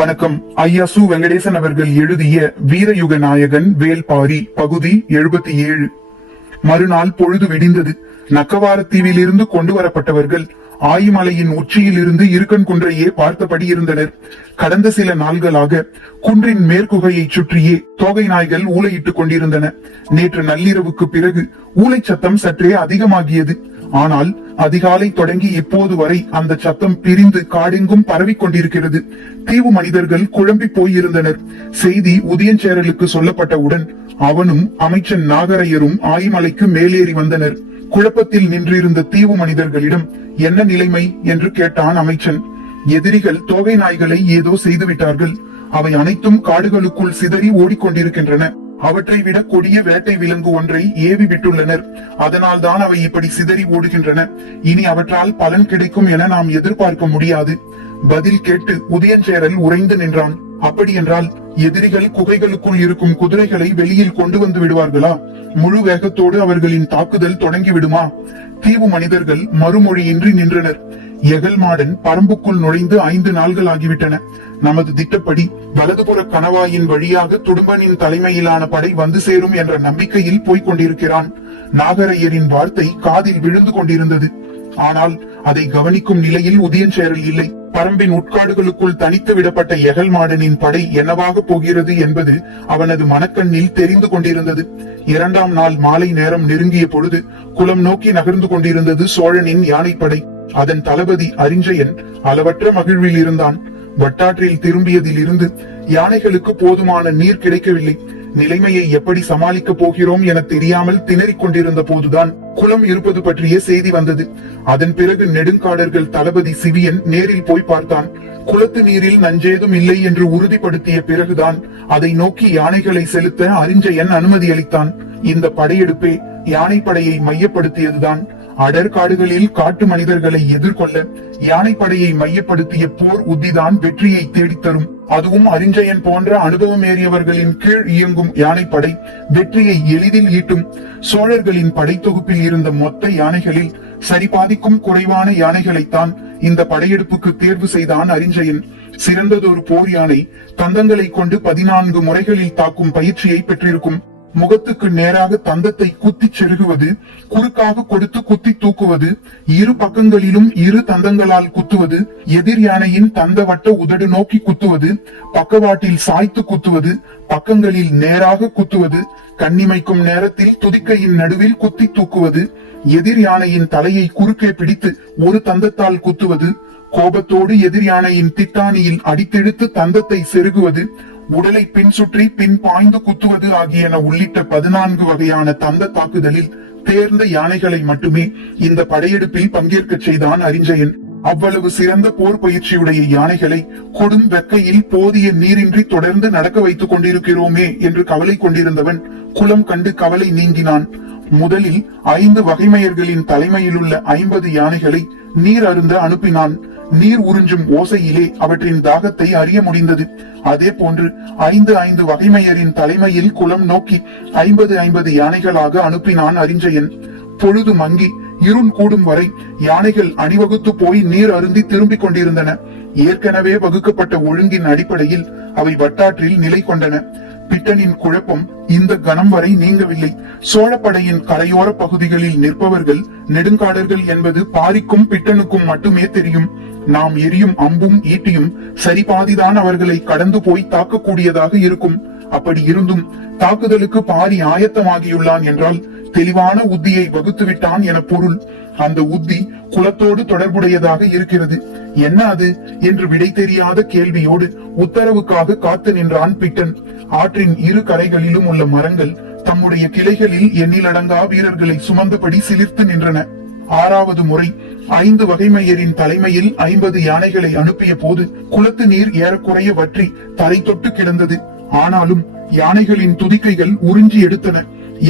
வணக்கம். ஐயா சு வெங்கடேசன் அவர்கள் எழுதிய வீரயுக நாயகன் வேல்பாரி பகுதி 77. மறுநாள் பொழுது விடிந்தது. நக்கவாரத்தீவிலிருந்து கொண்டு வரப்பட்டவர்கள் ஆயிமலையின் உச்சியில் இருந்து இருக்கன் குன்றையே பார்த்தபடி இருந்தனர். கடந்த சில நாள்களாக குன்றின் மேற்குகையை சுற்றியே தோகை நாய்கள் ஊளையிட்டுக் கொண்டிருந்தன. நேற்று நள்ளிரவுக்கு பிறகு ஊளை சத்தம் சற்றே அதிகமாகியது. ஆனால் அதிகாலை தொடங்கி இப்போது வரை அந்த சத்தம் பிரிந்து காடெங்கும் பரவிக் கொண்டிருக்கிறது. தீவு மனிதர்கள் குழம்பி போயிருந்தனர். செய்தி உதயஞ்சேரலுக்கு சொல்லப்பட்டவுடன் அவனும் அமைச்சன் நாகரையரும் ஆயிமலைக்கு மேலேறி வந்தனர். குழப்பத்தில் நின்றிருந்த தீவு மனிதர்களிடம் என்ன நிலைமை என்று கேட்டான் அமைச்சன். எதிரிகள் தோகை நாய்களை ஏதோ செய்துவிட்டார்கள். அவை அனைத்தும் காடுகளுக்குள் சிதறி ஓடிக்கொண்டிருக்கின்றன. அவற்றை விட கொடிய வேட்டை விலங்கு ஒன்றை ஏவி விட்டுள்ளனர். அதனால் தான் அவை இப்படி சிதறி ஓடுகின்றன. இனி அவற்றால் பலன் கிடைக்கும் என நாம் எதிர்பார்க்க முடியாது. பதில் கேட்டு உதயஞ்சேரல் உறைந்து நின்றான். அப்படி என்றால் எதிரிகள் குகைகளுக்குள் இருக்கும் குதிரைகளை வெளியில் கொண்டு வந்து விடுவார்களா? முழு வேகத்தோடு அவர்களின் தாக்குதல் தொடங்கி விடுமா? தீவு மனிதர்கள் மறுமொழியின்றி நின்றனர். எகல்மாடன் பரம்புக்குள் நுழைந்து 5 நாள்கள் ஆகிவிட்டன. நமது திட்டப்படி வலதுபுற கணவாயின் வழியாக துடும்பனின் தலைமையிலான படை வந்து சேரும் என்ற நம்பிக்கையில் போய்க் கொண்டிருக்கிறான். நாகரையரின் வார்த்தை காதில் விழுந்து கொண்டிருந்தது. ஆனால் அதை கவனிக்கும் நிலையில் உதயஞ்சேரல் இல்லை. பரம்பின் உட்காடுகளுக்குள் தனித்து விடப்பட்ட எகல்மாடனின் படை என்னவாக போகிறது என்பது அவனது மனக்கண்ணில் தெரிந்து கொண்டிருந்தது. 2ஆம் நாள் மாலை நேரம் நெருங்கிய பொழுது குளம் நோக்கி நகர்ந்து கொண்டிருந்தது சோழனின் யானைப்படை. அதன் தளபதி அரிஞ்சயன் அளவற்ற மகிழ்வில் இருந்தான். வட்டாற்றில் திரும்பியதில் இருந்து யானைகளுக்கு போதுமான நீர் கிடைக்கவில்லை. நிலைமையை எப்படி சமாளிக்க போகிறோம் என தெரியாமல் திணறிக் கொண்டிருந்த போதுதான் குளம் இருப்பது பற்றிய செய்தி வந்தது. அதன் பிறகு நெடுங்காடர்கள் தளபதி சிவியன் நேரில் போய் பார்த்தான். குளத்து நீரில் நஞ்சேதும் இல்லை என்று உறுதிப்படுத்திய பிறகுதான் அதை நோக்கி யானைகளை செலுத்த அரிஞ்சயன் அனுமதி அளித்தான். இந்த படையெடுப்பே யானைப்படையை மையப்படுத்தியதுதான். அடர்காடுகளில் காட்டு மனிதர்களை எதிர்கொள்ள யானைப்படையை மையப்படுத்திய போர் உத்திதான் வெற்றியை தேடித்தரும். அதுவும் அரிஞ்சயன் போன்ற அனுபவமேறியவர்களின் கீழ் இயங்கும் யானைப்படை வெற்றியை எளிதில் ஈட்டும். சோழர்களின் படைத்தொகுப்பில் இருந்த மொத்த யானைகளில் சரிபாதிக்கும் குறைவான யானைகளைத்தான் இந்த படையெடுப்புக்கு தேர்வு செய்தான் அரிஞ்சயன். சிறந்ததொரு போர் யானை தந்தங்களை கொண்டு 14 முறைகளில் தாக்கும் பயிற்சியை பெற்றிருக்கும். முகத்துக்கு நேராக தந்தத்தை குத்தி செருகுவது, குறுக்காக கொடுத்து குத்தி தூக்குவது, இரு பக்கங்களிலும் இரு தந்தங்களால் குத்துவது, எதிர் யானையின் தந்த வட்ட உதடு நோக்கி குத்துவது, பக்கவாட்டில் சாய்த்து குத்துவது, பக்கங்களில் நேராக குத்துவது, கண்ணிமைக்கும் நேரத்தில் துதிக்கையின் நடுவில் குத்தி தூக்குவது, எதிர் யானையின் தலையை குறுக்கே பிடித்து ஒரு தந்தத்தால் குத்துவது, கோபத்தோடு எதிர் யானையின் திட்டானியில் அடித்தெடுத்து தந்தத்தை செருகுவது, உடலை பின் சுற்றி பின் பாய்ந்து குத்துவது ஆகியன உள்ளிட்ட 14 வகையான தந்த தாக்குதலில் தேர்ந்த யானைகளை மட்டுமே இந்த படையெடுப்பில் பங்கேற்க செய்தான் அரிஞ்சயன். அவ்வளவு சிறந்த போர் பயிற்சியுடைய யானைகளை கொடும் வெக்கையில் போதிய நீரின்றி தொடர்ந்து நடக்க வைத்துக் கொண்டிருக்கிறோமே என்று கவலை கொண்டிருந்தவன் குளம் கண்டு கவலை நீங்கினான். முதலில் 5 வகைமையர்களின் தலைமையிலுள்ள 50 யானைகளை நீர் அருந்த அனுப்பினான். நீர் உறிஞ்சும் ஓசையிலே அவற்றின் தாகத்தை அறிய முடிந்தது. அதே போன்று 5 வகைமையரின் தலைமையில் குளம் நோக்கி 50 யானைகளாக அனுப்பினான் அரிஞ்சயன். பொழுது மங்கி இருள் கூடும் வரை யானைகள் அணிவகுத்து போய் நீர் அருந்தி திரும்பிக் கொண்டிருந்தன. ஏற்கனவே வகுக்கப்பட்ட ஒழுங்கின் அடிப்படையில் அவை வட்டாற்றில் நிலை கொண்டன. பிட்டனின் குழப்பம் இந்த கணம் வரை நீங்கவில்லை. சோழப்படையின் கரையோர பகுதிகளில் நிற்பவர்கள் நெடுங்காடர்கள் என்பது பாரிக்கும் பிட்டனுக்கும் மட்டுமே தெரியும். நாம் எரியும் அம்பும் ஈட்டியும் சரிபாதிதான் அவர்களை கடந்து போய் தாக்கக்கூடியதாக இருக்கும். அப்படி இருந்தும் தாக்குதலுக்கு பாரி ஆயத்தமாகியுள்ளான் என்றால் தெளிவான உத்தியை வகுத்து விட்டான் என பொருள். அந்த உத்தி குலத்தோடு தொடர்புடையதாக இருக்கிறது. என்ன அது என்று விடை தெரியாத கேள்வியோடு உத்தரவுக்காக காத்து நின்றான் பிட்டன். ஆற்றின் இரு கரைகளிலும் உள்ள மரங்கள் தம்முடைய கிளைகளில் எண்ணிலடங்கா வீரர்களை சுமந்தபடி சிலிர்த்து நின்றன. 6வது முறை 5 வகைமையரின் தலைமையில் 50 யானைகளை அனுப்பிய போது குளத்து நீர் ஏறக்குறைய வற்றி தரை தொட்டு கிடந்தது. ஆனாலும் யானைகளின் துதிக்கைகள் உறிஞ்சி எடுத்தன.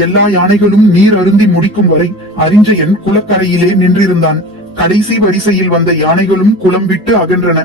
எல்லா யானைகளும் நீர் அருந்தி முடிக்கும் வரை அரிஞ்சயன் குளக்கரையிலே நின்றிருந்தான். கடைசி வரிசையில் வந்த யானைகளும் குளம் விட்டு அகன்றன.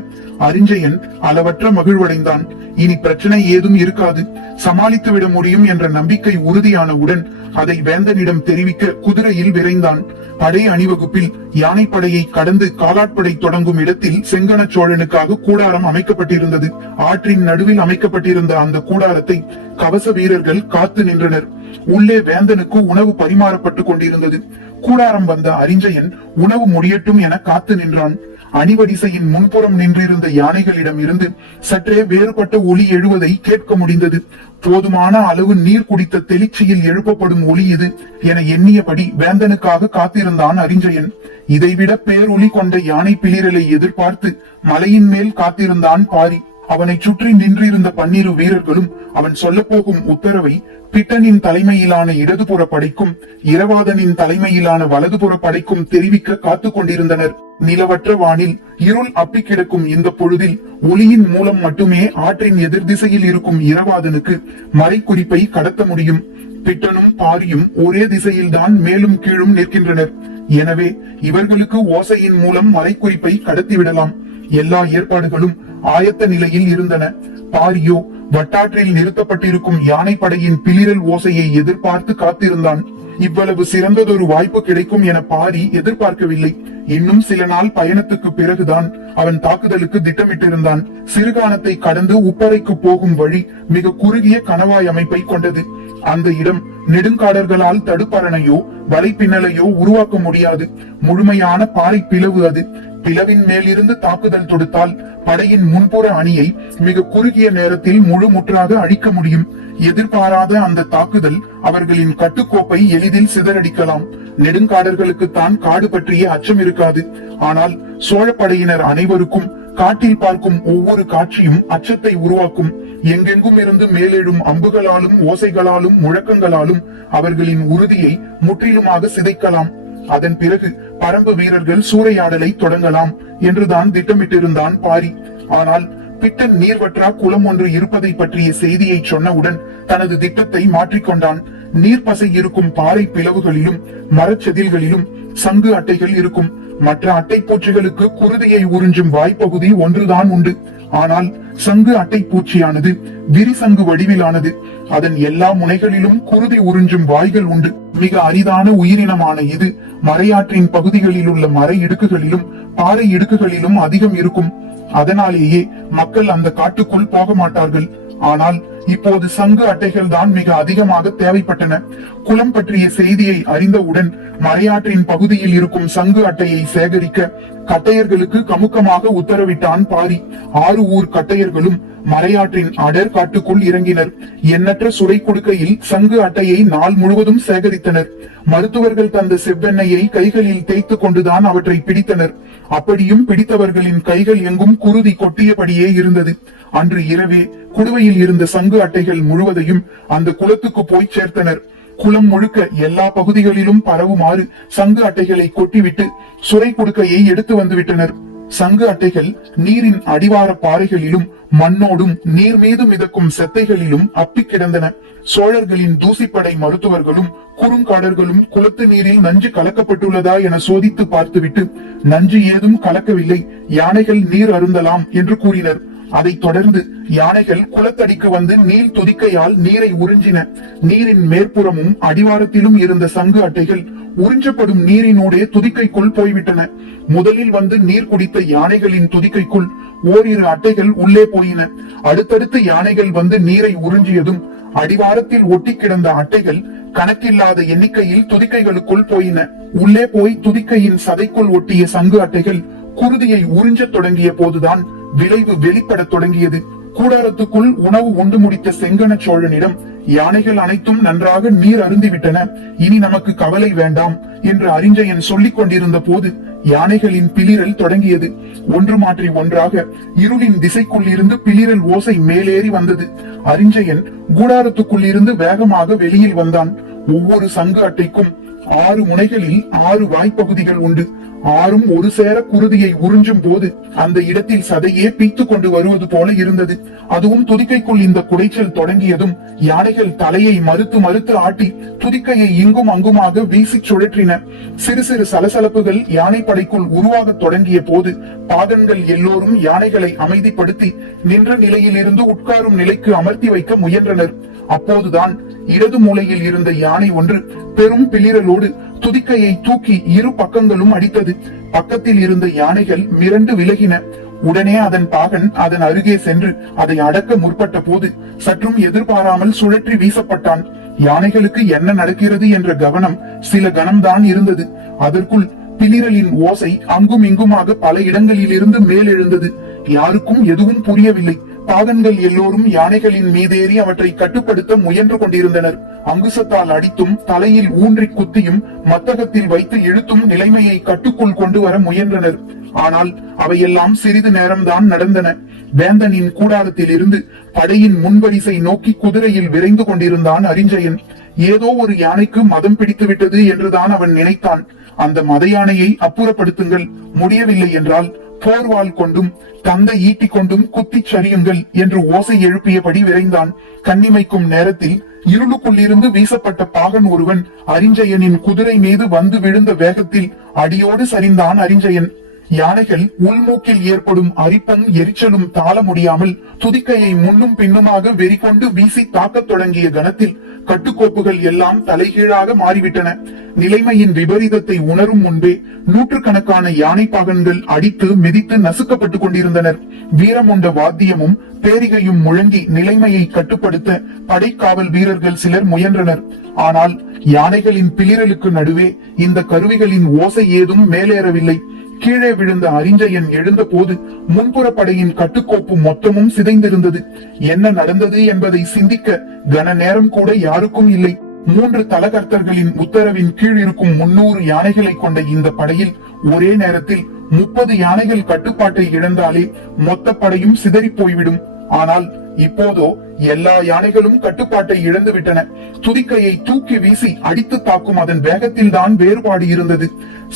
அரிஞ்சயன் அளவற்ற மகிழ்வடைந்தான். இனி பிரச்சனை ஏதும் இருக்காது, சமாளித்து விட முடியும் என்ற நம்பிக்கை உறுதியானவுடன் அதை வேந்தனிடம் தெரிவிக்க குதிரையில் விரைந்தான். படை அணிவகுப்பில் யானைப்படையை கடந்து காலாட்படை தொடங்கும் இடத்தில் செங்கன சோழனுக்காக கூடாரம் அமைக்கப்பட்டிருந்தது. ஆற்றின் நடுவில் அமைக்கப்பட்டிருந்த அந்த கூடாரத்தை கவச வீரர்கள் காத்து நின்றனர். உள்ளே வேந்தனுக்கு உணவு பரிமாறப்பட்டு கொண்டிருந்தது. கூடாரம் வந்த அரிஞ்சயன் உணவு முடியட்டும் என காத்து நின்றான். அணிவரிசையின் முன்புறம் நின்றிருந்த யானைகளிடம் இருந்து சற்றே வேறுபட்ட ஒலி எழுவதை கேட்க முடிந்தது. போதுமான அளவு நீர் குடித்த தெளிச்சியில் எழுப்பப்படும் ஒலி இது என எண்ணியபடி வேந்தனுக்காக காத்திருந்தான் அரிஞ்சயன். இதைவிட பேரொலி கொண்ட யானை பிளிரலை எதிர்பார்த்து மலையின் மேல் காத்திருந்தான் பாரி. அவனை சுற்றி நின்றிருந்த 12 வீரர்களும் அவன் சொல்ல போகும் உத்தரவை பிட்டனின் தலைமையிலான இடதுபுற படைக்கும் இரவாதனின் தலைமையிலான வலதுபுற படைக்கும் தெரிவிக்க காத்து கொண்டிருந்தனர். நிலவற்ற வானில் இருள் அப்பி கிடக்கும் இந்த பொழுதில் ஒளியின் மூலம் மட்டுமே ஆற்றின் எதிர் திசையில் இருக்கும் இரவாதனுக்கு மறைக்குறிப்பை கடத்த முடியும். பிட்டனும் பாரியும் ஒரே திசையில்தான் மேலும் கீழும் நிற்கின்றனர். எனவே இவர்களுக்கு ஓசையின் மூலம் மறைக்குறிப்பை கடத்திவிடலாம். எல்லா ஏற்பாடுகளும் ஆயத்த நிலையில் இருந்தன. பாரியோ வட்டாற்றில் நிறுத்தப்பட்டிருக்கும் யானை படையின் பிளிரல் ஓசையை எதிர்பார்த்து காத்திருந்தான். இவ்வளவு சிறந்ததொரு வாய்ப்பு கிடைக்கும் என பாரி எதிர்பார்க்கவில்லை. இன்னும் சில நாள் பயணத்துக்கு பிறகுதான் அவன் தாக்குதலுக்கு திட்டமிட்டிருந்தான். சிறுகானத்தை கடந்து உப்பரைக்கு போகும் வழி மிக குறுகிய கணவாய் அமைப்பை கொண்டது. அந்த இடம் நெடுங்காடர்களால் தடுப்பரணையோ வலைப்பின்னலையோ உருவாக்க முடியாது. முழுமையான பாறை பிளவு அது. பிளவின் மேலிருந்து தாக்குதல் தொடுத்தால் படையின் முன்புற அணியை மிக குறுகிய நேரத்தில் முழு முற்றாக அழிக்க முடியும். எதிர்பாராத அந்த தாக்குதல் அவர்களின் கட்டுக்கோப்பை எளிதில் சிதறடிக்கலாம். நெடுங்காடர்களுக்குத்தான் காடு பற்றிய அச்சம் இருக்காது. ஆனால் சோழ படையினர் அனைவருக்கும் காட்டில் பார்க்கும் ஒவ்வொரு காட்சியும் அச்சத்தை உருவாக்கும். எங்கெங்கும் இருந்து மேலெழும் அம்புகளாலும் ஓசைகளாலும் முழக்கங்களாலும் அவர்களின் உறுதியை முற்றிலுமாக சிதைக்கலாம். அதன் பிறகு பரம்பு வீரர்கள் சூறையாடலை தொடங்கலாம் என்றுதான் திட்டமிட்டிருந்தான் பாரி. ஆனால் பிட்டன் நீர்வற்றா குளம் ஒன்று இருப்பதை பற்றிய செய்தியை சொன்னவுடன் தனது திட்டத்தை மாற்றிக்கொண்டான். நீர்ப்பசை இருக்கும் பாறை பிளவுகளிலும் மரச்செதில்களிலும் சங்கு அட்டைகள் இருக்கும். மற்ற அட்டை பூச்சிகளுக்கு குருதியை உறிஞ்சும் வாய்ப்பகுதி ஒன்றுதான் உண்டு. ஆனால் சங்கு அட்டை பூச்சியானது விரிசங்கு வடிவிலானது. அதன் எல்லா முனைகளிலும் குருதி உறிஞ்சும் வாய்கள் உண்டு. மிக அரிதான உயிரினமான இது மறையாற்றின் பகுதிகளில் உள்ள மறை இடுக்குகளிலும் பாறை இடுக்குகளிலும் அதிகம் இருக்கும். அதனாலேயே மக்கள் அந்த காட்டுக்குள் போக மாட்டார்கள். ஆனால் இப்போது சங்கு அட்டைகள் தான் மிக அதிகமாக தேவைப்பட்டன. குளம் பற்றிய செய்தியை அறிந்தவுடன் மறையாற்றின் பகுதியில் இருக்கும் சங்கு அட்டையை சேகரிக்க கட்டையர்களுக்கு கமுக்கமாக உத்தரவிட்டான் பாரி. 6 ஊர் கட்டையர்களும் மறையாற்றின் அடர் காட்டுக்குள் இறங்கினர். எண்ணற்ற சுரை கொடுக்கையில் சங்கு அட்டையை நாள் முழுவதும் சேகரித்தனர். மருத்துவர்கள் தந்த செவ்வெண்ணெயை கைகளில் தேய்த்து கொண்டுதான் அவற்றை பிடித்தனர். அப்படியும் பிடித்தவர்களின் கைகள் எங்கும் குருதி கொட்டியபடியே இருந்தது. அன்று இரவே குடுவையில் இருந்த சங்கு அட்டைகள் முழுவதையும் அந்த குளத்துக்கு போய் சேர்த்தனர். குளம் முழுக்க எல்லா பகுதிகளிலும் பரவுமாறு சங்கு அட்டைகளை கொட்டிவிட்டு சுரை குடுக்கையை எடுத்து வந்து விட்டனர். சங்கு அட்டைகள் நீரின் அடிவார பாறைகளிலும் மண்ணோடும் நீர் மீது மிதக்கும் செத்தைகளிலும் அப்பி கிடந்தன. சோழர்களின் தூசிப்படை மருத்துவர்களும் குறுங்காடர்களும் குளத்து நீரில் நஞ்சு கலக்கப்பட்டுள்ளதா என சோதித்து பார்த்துவிட்டு நஞ்சு ஏதும் கலக்கவில்லை, யானைகள் நீர் அருந்தலாம் என்று கூறினர். அதைத் தொடர்ந்து யானைகள் குளத்தடிக்கு வந்து நீர் துதிக்கையால் நீரை உறிஞ்சின. நீரின் மேற்புறமும் அடிவாரத்திலும் இருந்த சங்கு அட்டைகள் உறிஞ்சப்படும் நீரினூடே துதிக்கைக்குள் போய்விட்டன. முதலில் வந்து நீர் குடித்த யானைகளின் துதிக்கைக்குள் ஓரிரு அட்டைகள் உள்ளே போயின. அடுத்தடுத்து யானைகள் வந்து நீரை உறிஞ்சியதும் அடிவாரத்தில் ஒட்டி கிடந்த அட்டைகள் கணக்கில்லாத எண்ணிக்கையில் துதிக்கைகளுக்குள் போயின. உள்ளே போய் துதிக்கையின் சதைக்குள் ஒட்டிய சங்கு அட்டைகள் குருதியை உறிஞ்ச தொடங்கிய போதுதான் விளைவு வெளிப்பட தொடங்கியது. கூடாரத்துக்குள் உணவு உண்டு முடித்த செங்கன சோழனிடம் யானைகள் அனைத்தும் நன்றாக நீர் அருந்திவிட்டன, இனி நமக்கு கவலை வேண்டாம் என்று அரிஞ்சயன் சொல்லிக் கொண்டிருந்த போது யானைகளின் பிளிரல் தொடங்கியது. ஒன்று மாற்றி ஒன்றாக இருளின் திசைக்குள் இருந்து பிளிரல் ஓசை மேலேறி வந்தது. அரிஞ்சயன் கூடாரத்துக்குள் இருந்து வேகமாக வெளியில் வந்தான். ஒவ்வொரு சங்கு அட்டைக்கும் 6 முனைகளில் 6 வாய்ப்பகுதிகள் உண்டு. 6ம் ஒரு சேர குருதியை உறிஞ்சும் போது அந்த இடத்தில் சதையே பீத்து கொண்டு வருவது போல இருந்தது. அதுவும் துதிக்கைக்குள் இந்த குடைச்சல் தொடங்கியதும் யானைகள் தலையை மறுத்து மறுத்து ஆட்டி துதிக்கையை இங்கும் அங்குமாக வீசி சுழற்றின. சிறு சிறு சலசலப்புகள் யானை படைக்குள் உருவாக தொடங்கிய போது பாகன்கள் எல்லோரும் யானைகளை அமைதிப்படுத்தி நின்ற நிலையில் இருந்து உட்காரும் நிலைக்கு அமர்த்தி வைக்க முயன்றனர். அப்போதுதான் இடது மூலையில் இருந்த யானை ஒன்று பெரும் பிளிரலோடு துதிக்கையை தூக்கி இரு பக்கங்களும் அடித்தது. பக்கத்தில் இருந்த யானைகள் மிரண்டு விலகின. உடனே அதன் பாகன் அதன் அருகே சென்று அதை அடக்க முற்பட்ட போது சற்றும் எதிர்பாராமல் சுழற்றி வீசப்பட்டான். யானைகளுக்கு என்ன நடக்கிறது என்ற கவனம் சில கணம்தான் இருந்தது. அதற்குள் பிளிரலின் ஓசை அங்கும் இங்குமாக பல இடங்களில் இருந்து மேலெழுந்தது. யாருக்கும் எதுவும் புரியவில்லை. பாகன்கள் எல்லோரும் யானைகளின் மீதேறி அவற்றை கட்டுப்படுத்த முயன்று கொண்டிருந்தனர். அங்குசத்தால் அடித்தும் தலையில் ஊன்றி குத்தியும் மத்தகத்தில் வைத்து இழுத்தும் நிலைமையை கட்டுக்குள் கொண்டு வர முயன்றனர். ஆனால் அவையெல்லாம் சிறிது நேரம்தான் நடந்தன. வேந்தனின் கூடாரத்தில் இருந்து படையின் முன்வரிசை நோக்கி குதிரையில் விரைந்து கொண்டிருந்தான் அரிஞ்சயன். ஏதோ ஒரு யானைக்கு மதம் பிடித்து விட்டது என்றுதான் அவன் நினைத்தான். அந்த மத யானையை அப்புறப்படுத்துங்கள், முடியவில்லை என்றால் போர்வாள் கொண்டும் தந்தை ஈட்டிக் கொண்டும் குத்திச் சரியுங்கள் என்று ஓசை எழுப்பியபடி விரைந்தான். கண்ணிமைக்கும் நேரத்தில் இருளுக்குள் இருந்து வீசப்பட்ட பாகன் ஒருவன் அரிஞ்சயனின் குதிரை மீது வந்து விழுந்த வேகத்தில் அடியோடு சரிந்தான் அரிஞ்சயன். யானைகள் உள்மூக்கில் ஏற்படும் அரிப்பும் எரிச்சலும் தாள முடியாமல் துதிக்கையை முன்னும் பின்னுமாக வெறிகொண்டு வீசி தாக்கத் தொடங்கிய கணத்தில் கட்டுக்கோப்புகள் எல்லாம் தலைகீழாக மாறிவிட்டன. நிலைமையின் விபரீதத்தை உணரும் முன்பே நூற்றுக்கணக்கான யானை பாகன்கள் அடித்து மிதித்து நசுக்கப்பட்டுக் கொண்டிருந்தனர். வீரமுண்ட வாத்தியமும் பேரிகையும் முழங்கி நிலைமையை கட்டுப்படுத்த படைக்காவல் வீரர்கள் சிலர் முயன்றனர். ஆனால் யானைகளின் பிளிரலுக்கு நடுவே இந்த கருவிகளின் ஓசை ஏதும் மேலேறவில்லை. கீழே விழுந்த அரிஞ்சயன் எழுந்த போது முன்புற படையின் கட்டுக்கோப்பு மொத்தமும் சிதைந்திருந்தது. என்ன நடந்தது என்பதை சிந்திக்க கன நேரம் கூட யாருக்கும் இல்லை. 3 தலகர்த்தர்களின் உத்தரவின் கீழ் இருக்கும் 300 யானைகளை கொண்ட இந்த படையில் ஒரே நேரத்தில் 30 யானைகள் கட்டுப்பாட்டை இழந்தாலே மொத்த படையும் சிதறி போய்விடும். ஆனால் இப்போதோ எல்லா யானைகளும் கட்டுப்பாட்டை இழந்து விட்டன. துதிக்கையை தூக்கி வீசி அடித்து தாக்கும் அதன் வேகத்தில் தான் வேறுபாடு இருந்தது.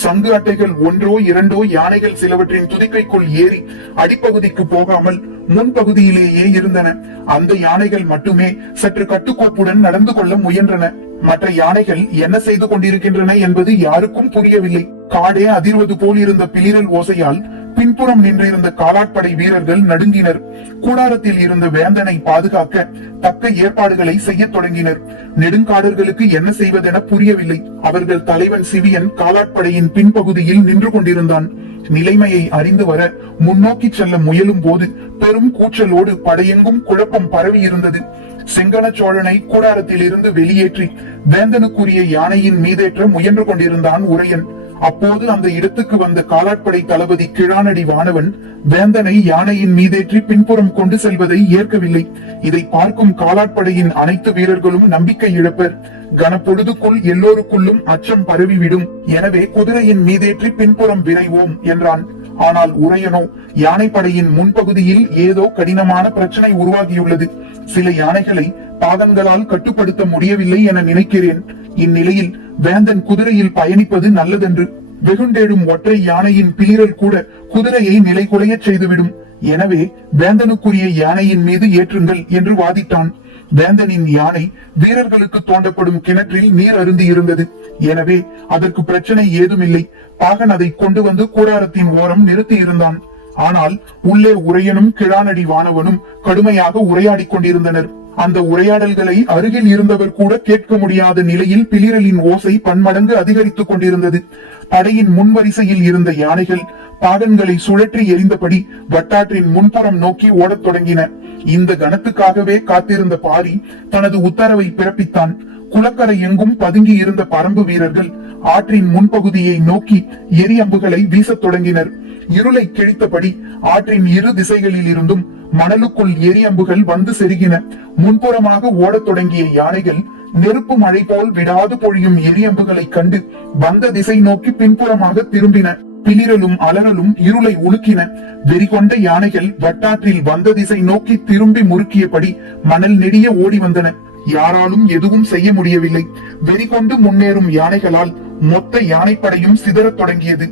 சங்கு அட்டைகள் ஒன்றோ இரண்டோ யானைகள் சிலவற்றின் துதிக்கைக்குள் ஏறி அடிப்பகுதிக்கு போகாமல் முன்பகுதியிலேயே இருந்தன. அந்த யானைகள் மட்டுமே சற்று கட்டுக்கோப்புடன் நடந்து கொள்ள முயன்றன. மற்ற யானைகள் என்ன செய்து கொண்டிருக்கின்றன என்பது யாருக்கும் புரியவில்லை. காடே அதிர்வது போல் இருந்த பிளிரல் ஓசையால் பின்புறம் நின்றிருந்த காலாட்படை வீரர்கள் நடுங்கினர். கூடாரத்தில் இருந்த வேந்தனை பாதுகாக்க தக்க ஏற்பாடுகளை செய்ய தொடங்கினர். நெடுங்காடர்களுக்கு என்ன செய்வதென புரியவில்லை. அவர்கள் தலைவன் சிவியன் காலாட்படையின் பின்பகுதியில் நின்று கொண்டிருந்தான். நிலைமையை அறிந்து வர முன்னோக்கி செல்ல முயலும் போது பெரும் கூச்சலோடு படையெங்கும் குழப்பம் பரவி இருந்தது. செங்கன சோழனை கூடாரத்தில் இருந்து வெளியேற்றி வேந்தனுக்குரிய யானையின் மீதேற்ற முயன்று கொண்டிருந்தான் உரையன். அப்போது அந்த இடத்துக்கு வந்த காலாட்படை தளபதி கிழானடி வானவன் வேந்தனை யானையின் மீதேற்றி பின்புறம் கொண்டு செல்வதை ஏற்கவில்லை. இதை பார்க்கும் காலாட்படையின் அனைத்து வீரர்களும் நம்பிக்கை இழப்பர். கனப்பொழுதுக்குள் எல்லோருக்குள்ளும் அச்சம் பரவிவிடும். எனவே குதிரையின் மீதேற்றி பின்புறம் விரைவோம் என்றான். ஆனால் உரையனோ யானைப்படையின் முன்பகுதியில் ஏதோ கடினமான பிரச்சனை உருவாகியுள்ளது. சில யானைகளை பாகன்களால் கட்டுப்படுத்த முடியவில்லை என நினைக்கிறேன். இந்நிலையில் வேந்தன் குதிரையில் பயணிப்பது நல்லதென்று. வெகுண்டேடும் ஒற்றை யானையின் பிளிரல் கூட குதிரையை நிலைகுலைய செய்துவிடும். எனவே வேந்தனுக்குரிய யானையின் மீது ஏற்றுங்கள் என்று வாதிட்டான். வேந்தனின் யானை வீரர்களுக்கு தோண்டப்படும் கிணற்றில் நீர் அருந்தி இருந்தது. எனவே அதற்கு பிரச்சனை ஏதுமில்லை. பாகன் அதை கொண்டு வந்து கூடாரத்தின் ஓரம் நிறுத்தி இருந்தான். ஆனால் உள்ளே உரையனும் கிழானடி வானவனும் கடுமையாக உரையாடி கொண்டிருந்தனர். அந்த உரையாடல்களை அருகில் இருந்தவர் கூட கேட்க முடியாத நிலையில் பிளிரலின் ஓசை பன்மடங்கு அதிகரித்துக் கொண்டிருந்தது. படையின் முன்வரிசையில் இருந்த யானைகள் பாகன்களை சுழற்றி எறிந்தபடி வட்டாற்றின் முன்புறம் நோக்கி ஓடத் தொடங்கின. இந்த கணத்துக்காகவே காத்திருந்த பாரி தனது உத்தரவை பிறப்பித்தான். குளக்கரை எங்கும் பதுங்கி இருந்த பரம்பு வீரர்கள் ஆற்றின் முன்பகுதியை நோக்கி எரி அம்புகளை வீசத் தொடங்கினர். இருளை கிழித்தபடி ஆற்றின் இரு திசைகளில் இருந்தும் மணலுக்குள் எரி அம்புகள் வந்து செருகின. முன்புறமாக ஓடத் தொடங்கிய யானைகள் நெருப்பு மழை போல் விடாது பொழியும் எரியம்புகளை கண்டு வந்த திசை நோக்கி பின்புறமாக திரும்பின. பிளிரலும் அலறலும் இருளை உலுக்கின. வெறிகொண்ட யானைகள் வட்டாற்றில் வந்த திசை நோக்கி திரும்பி முறுக்கியபடி மணல் நெடிய ஓடி வந்தன. யாராலும் எதுவும் செய்ய முடியவில்லை. வெறிகொண்டு முன்னேறும் யானைகளால் மொத்த யானைப்படையும் சிதறத் தொடங்கியது.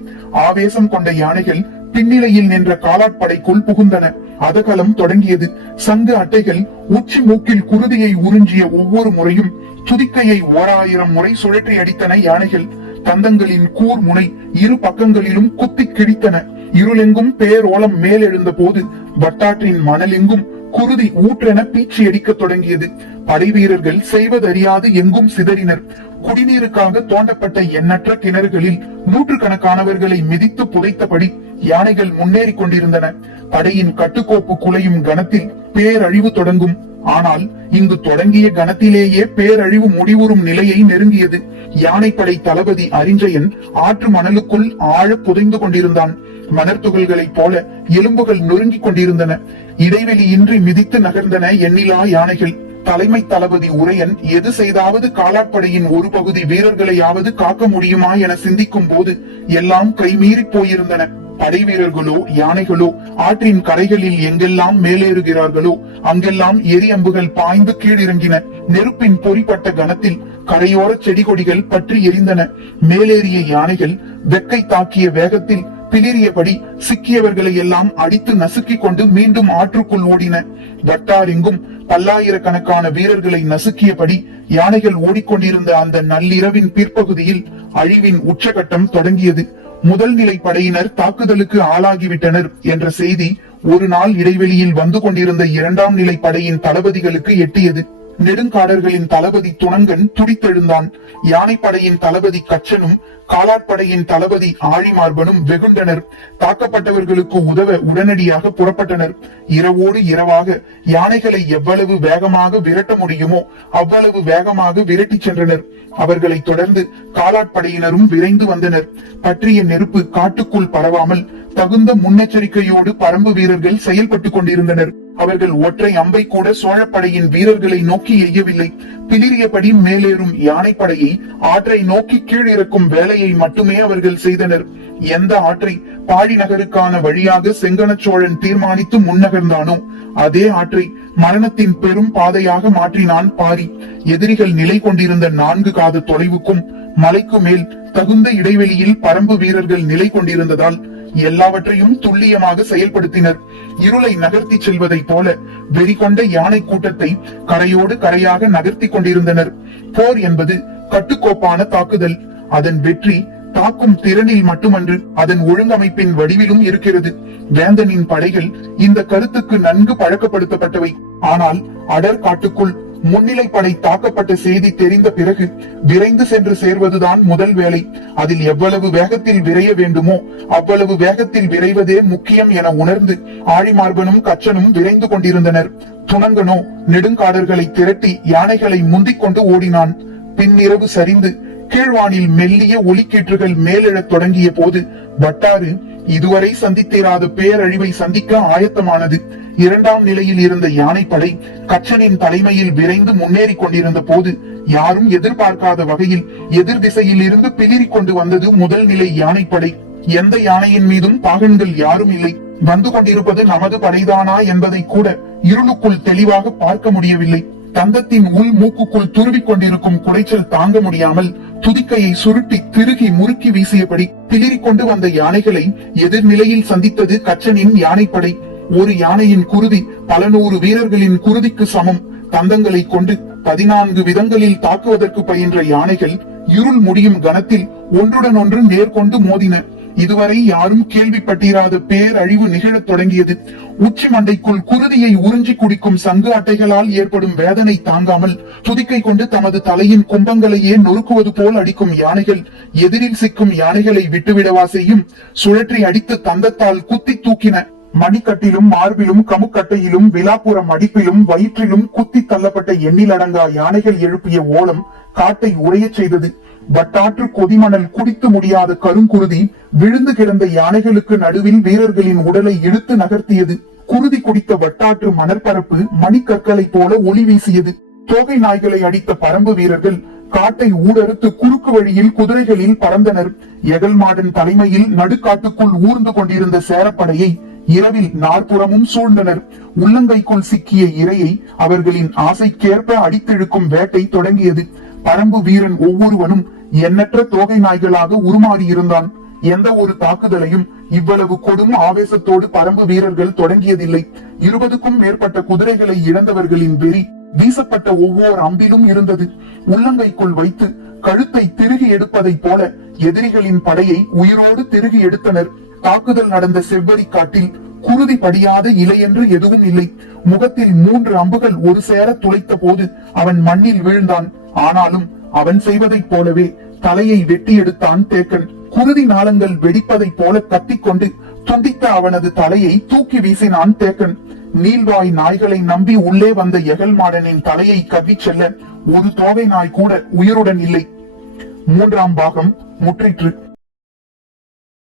ஆவேசம் கொண்ட யானைகள் பின்னிலையில் நின்ற காலாட்படைக்குள் புகுந்தன. அதகலம் தொடங்கியது. சங்கு அட்டைகள் உச்சி மூக்கில் குருதியை உறிஞ்சிய ஒவ்வொரு முறையும் துதிக்கையை 1000 முறை சுழற்றி அடித்தன யானைகள். தந்தங்களின் கூர் முனை இரு பக்கங்களிலும் குத்தி கிழித்தன. இருளெங்கும் பேரோலம் மேலெழுந்த போது வட்டாற்றின் மணலெங்கும் குருதி ஊற்றென பீச்சி அடிக்க தொடங்கியது. படை வீரர்கள் செய்வதறியாது எங்கும் சிதறினர். குடிநீருக்காக தோண்டப்பட்ட எண்ணற்ற கிணறுகளில் நூற்றுக்கணக்கானவர்களை மிதித்து புதைத்தபடி யானைகள் முன்னேறி கொண்டிருந்தன. படையின் கட்டுக்கோப்பு குலையும் கணத்தில் பேரழிவு தொடங்கும். ஆனால் இங்கு தொடங்கிய கணத்திலேயே பேரழிவு முடிவுறும் நிலையை நெருங்கியது. யானைப்படை தளபதி அரிஞ்சயன் ஆற்று மணலுக்குள் ஆழ புதைந்து கொண்டிருந்தான். மணற்துகள்களைப் போல எலும்புகள் நொறுங்கிக் கொண்டிருந்தன. இடைவெளியின்றி மிதித்து நகர்ந்தன எண்ணிலா யானைகள். தலைமை தளபதி உரையன் எது செய்தாவது காலாட்படையின் ஒரு பகுதி வீரர்களையாவது காக்க முடியுமா என சிந்திக்கும் போது எல்லாம் கைமீறி போயிருந்தன. படை வீரர்களோ யானைகளோ ஆற்றின் கரைகளில் எங்கெல்லாம் மேலேறுகிறார்களோ அங்கெல்லாம் எரி அம்புகள் பாய்ந்து கீழிறங்கின. நெருப்பின் பொறிப்பட்ட கணத்தில் கரையோர செடி கொடிகள் பற்றி எரிந்தன. மேலேறிய யானைகள் வெக்கை தாக்கிய வேகத்தில் பிளிரியபடி சிக்கியவர்களை எல்லாம் அடித்து நசுக்கிக் கொண்டு மீண்டும் ஆற்றுக்குள் ஓடின. வட்டாரெங்கும் பல்லாயிரக்கணக்கான வீரர்களை நசுக்கியபடி யானைகள் ஓடிக்கொண்டிருந்த அந்த நள்ளிரவின் பிற்பகுதியில் அழிவின் உச்சகட்டம் தொடங்கியது. முதல் நிலை படையினர் தாக்குதலுக்கு ஆளாகிவிட்டனர் என்ற செய்தி ஒரு நாள் இடைவெளியில் வந்து கொண்டிருந்த இரண்டாம் நிலை படையின் தளபதிகளுக்கு எட்டியது. நெடுங்காடர்களின் தளபதி துணங்கன் துடித்தெழுந்தான். யானைப்படையின் தளபதி கச்சனும் காலாட்படையின் தளபதி ஆழிமார்பனும் வெகுண்டனர். தாக்கப்பட்டவர்களுக்கு உதவ உடனடியாக புறப்பட்டனர். இரவோடு இரவாக யானைகளை எவ்வளவு வேகமாக விரட்ட முடியுமோ அவ்வளவு வேகமாக விரட்டி சென்றனர். அவர்களை தொடர்ந்து காலாட்படையினரும் விரைந்து வந்தனர். பற்றிய நெருப்பு காட்டுக்குள் பரவாமல் தகுந்த முன்னெச்சரிக்கையோடு பரம்பு வீரர்கள் செயல்பட்டுக் கொண்டிருந்தனர். அவர்கள் ஒற்றை அம்பை கூட சோழப்படையின் வீரர்களை நோக்கி எய்யவில்லை. பிளிரியபடி மேலேறும் யானைப்படையை ஆற்றை நோக்கி கீழிறக்கும் வேலையை மட்டுமே அவர்கள் செய்தனர். எந்த ஆற்றை பாடி நகருக்கான வழியாக செங்கன சோழன் தீர்மானித்து முன்னகர்ந்தானோ அதே ஆற்றை மரணத்தின் பெரும் பாதையாக மாற்றினான் பாரி. எதிரிகள் நிலை கொண்டிருந்த 4 காத தொலைவுக்கும் மலைக்கு மேல் தகுந்த இடைவெளியில் பரம்பு வீரர்கள் நிலை கொண்டிருந்ததால் எல்லாவற்றையும் துல்லியமாக செயல்படுத்தினர். இருளை நகர்த்தி செல்வதை போல வெறிகொண்ட யானை கூட்டத்தை கரையோடு கரையாக நகர்த்தி கொண்டிருந்தனர். போர் என்பது கட்டுக்கோப்பான தாக்குதல். அதன் வெற்றி தாக்கும் திறனில் மட்டுமன்று அதன் ஒழுங்கமைப்பின் வடிவிலும் இருக்கிறது. வேந்தனின் படைகள் இந்த கருத்துக்கு நன்கு பழக்கப்படுத்தப்பட்டவை. ஆனால் அடர் காட்டுக்குள் முன்னிலை படை தாக்கப்பட்ட செய்தி தெரிந்த பிறகு விரைந்து சென்று சேர்வதுதான் முதல் வேலை. அதில் எவ்வளவு வேகத்தில் விரைய வேண்டுமோ அவ்வளவு வேகத்தில் விரைவதே முக்கியம் என உணர்ந்து ஆழிமார்பனும் கச்சனும் விரைந்து கொண்டிருந்தனர். துணங்கனோ நெடுங்காடர்களை திரட்டி யானைகளை முந்திக் கொண்டு ஓடினான். பின்னிரவு சரிந்து கீழ்வானில் மெல்லிய ஒலிக்கீற்றுகள் மேலெழத் தொடங்கிய போது வட்டாறு இதுவரை சந்தித்திராத பேரழிவை சந்திக்க ஆயத்தமானது. இரண்டாம் நிலையில் இருந்த யானைப்படை கச்சனின் தலைமையில் விரைந்து முன்னேறி கொண்டிருந்த போது யாரும் எதிர்பார்க்காத வகையில் எதிர் திசையில் இருந்து பிளிரிக் கொண்டு வந்தது முதல் நிலை யானைப்படை. எந்த யானையின் மீதும் பாகன்கள் யாரும் இல்லை. வந்து கொண்டிருப்பது நமது படைதானா என்பதை கூட இருளுக்குள் தெளிவாக பார்க்க முடியவில்லை. தந்தத்தின் உள் மூக்குக்குள் துருவிக் கொண்டிருக்கும் குடைச்சல் தாங்க முடியாமல் துதிக்கையை சுருட்டி திருகி முறுக்கி வீசியபடி பிளிரிக் கொண்டு வந்த யானைகளை எதிர்நிலையில் சந்தித்தது கச்சனின் யானைப்படை. ஒரு யானையின் குருதி பல 100 வீரர்களின் குருதிக்கு சமம். தந்தங்களை கொண்டு 14 விதங்களில் தாக்குவதற்கு பயின்ற யானைகள் இருள் முடியும் கணத்தில் ஒன்றுடன் ஒன்று நேர்கொண்டு மோதின. இதுவரை யாரும் கேள்விப்பட்டிராத பேரழிவு நிகழத் தொடங்கியது. உச்சி மண்டைக்குள் குருதியை உறிஞ்சி குடிக்கும் சங்கு அட்டைகளால் ஏற்படும் வேதனை தாங்காமல் துதிக்கை கொண்டு தமது தலையின் கும்பங்களையே நொறுக்குவது போல் அடிக்கும் யானைகள் எதிரில் சிக்கும் யானைகளை விட்டுவிடவா செய்யும்? சுழற்றி அடித்து தந்தத்தால் குத்தி தூக்கின. மணிக்கட்டிலும் மார்பிலும் கமுக்கட்டையிலும் விலாப்புறம் அடிப்பிலும் வயிற்றிலும் குத்தி தள்ளப்பட்ட எண்ணிலடங்கா யானைகள் எழுப்பிய ஓலம் காட்டை உறையச் செய்தது. வட்டாற்று கொதிமணல் குடித்து முடியாத கருங்குருதி விழுந்து கிடந்த யானைகளுக்கு நடுவில் வீரர்களின் உடலை இழுத்து நகர்த்தியது. குருதி குடித்த வட்டாற்று மணற்பரப்பு மணிக்கற்களை போல ஒளி வீசியது. தோகை நாய்களை அடித்த பரம்பு வீரர்கள் காட்டை ஊடறுத்து குறுக்கு வழியில் குதிரைகளில் பறந்தனர். எகல்மாடன் தலைமையில் நடுக்காட்டுக்குள் ஊர்ந்து கொண்டிருந்த சேரப்படையை இரவில் நாற்புறமும் சூழ்ந்தனர். உள்ளங்கைக்குள் சிக்கிய இரையை அவர்களின் ஆசைக்கேற்ப அடித்தெழுக்கும் வேட்டை தொடங்கியது. பரம்பு வீரன் ஒவ்வொருவனும் எண்ணற்ற தோகை நாய்களாக உருமாறியிருந்தான். எந்த ஒரு தாக்குதலையும் இவ்வளவு கொடும் ஆவேசத்தோடு பரம்பு வீரர்கள் தொடங்கியதில்லை. 20க்கும் மேற்பட்ட குதிரைகளை இழந்தவர்களின் வெறி வீசப்பட்ட ஒவ்வொரு அம்பிலும் இருந்தது. உள்ளங்கைக்குள் வைத்து கழுத்தை திருகி எடுப்பதை போல எதிரிகளின் படையை உயிரோடு திருகி எடுத்தனர். தாக்குதல் நடந்த செவ்வரி காட்டில் குருதி படியாத இலையென்று எதுவும் இல்லை. முகத்தில் 3 அம்புகள் ஒரு சேர துளைத்த போது அவன் மண்ணில் வீழ்ந்தான். ஆனாலும் அவன் செய்வதைப் போலவே தலையை வெட்டி எடுத்தான் தேக்கன். குருதி நாளங்கள் வெடிப்பதைப் போல கத்திக்கொண்டு துண்டித்த அவனது தலையை தூக்கி வீசினான் தேக்கன். நீள்வாய் நாய்களை நம்பி உள்ளே வந்த எகல் மாடனின் தலையை கவ்விச் செல்ல ஒரு தோகை நாய் கூட உயிருடன் இல்லை. 3ஆம் பாகம் முற்றிற்று.